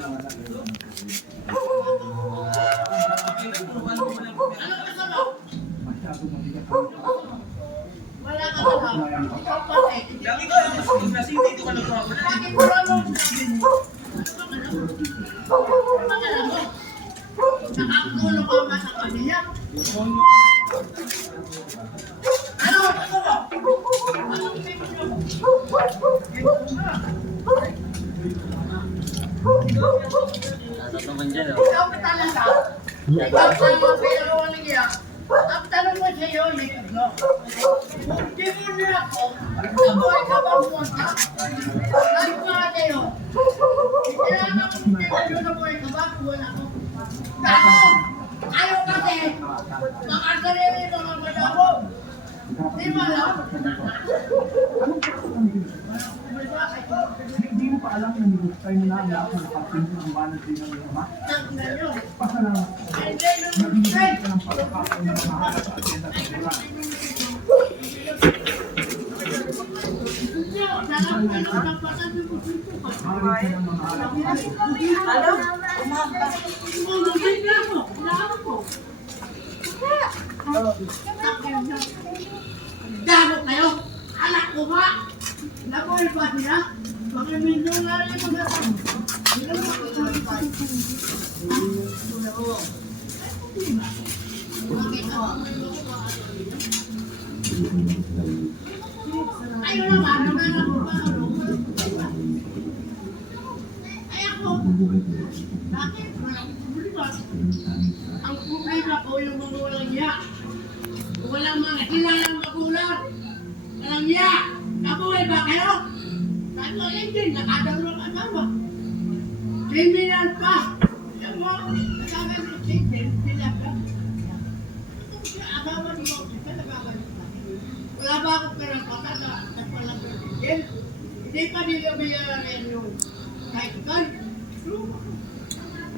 Wala ka ba? Ikaw pati. Lagi ko yung mas kasi dito ka nagpapalala. Lagi mo lang mo. Nakakatulong ka ba sa kanila? Ano? Ano ba? Ikaw ka talaga? Ikaw talaga pero walang iya. Ang tanong mo sa'yo, Nico. Hindi mo na ako. Nabuhay ka ba mo ka? Lagi ko nga sa'yo. Kailangan ko hindi ko nabuhay ka ba? Wala ako. Ako! Ayaw kasi! Makasarili mo ang madamo! Di ba lang? Hindi mo pa alam na nilustay mo na ang lahat ng nakapinto ng banat din ng ama. Tanggal yun. Pasalamat. Hindi nung Nabibigay ka ng pagkakaon na mahala sa agenda sa buwan. Salamat ka nung napasabi mo dito ka. Maaari ka ng mga alam. Ano? Umagugin niya mo. Kailangan mo. Gago kayo! Anak ko ba? Nabuhay ba sila? Makiminyo nga rin mo na ito. Hindi mo makakalipan. Bakit ako? Ayaw naman, naman ako ba? Ay ako. Bakit? Walang problema. Ang problema ko yung mga walang iya. Walang mga kilalang magulang. Walang iya. Nabuhay ba kayo? Sabi ko, hindi. Nakadawang ang asawa. Kriminal pa. Alam mo, sabi ko, sila ka. Asawa ni mo, wala ba akong pinagpata na nagpalang Hindi pa nila bayaran yung kahit kan.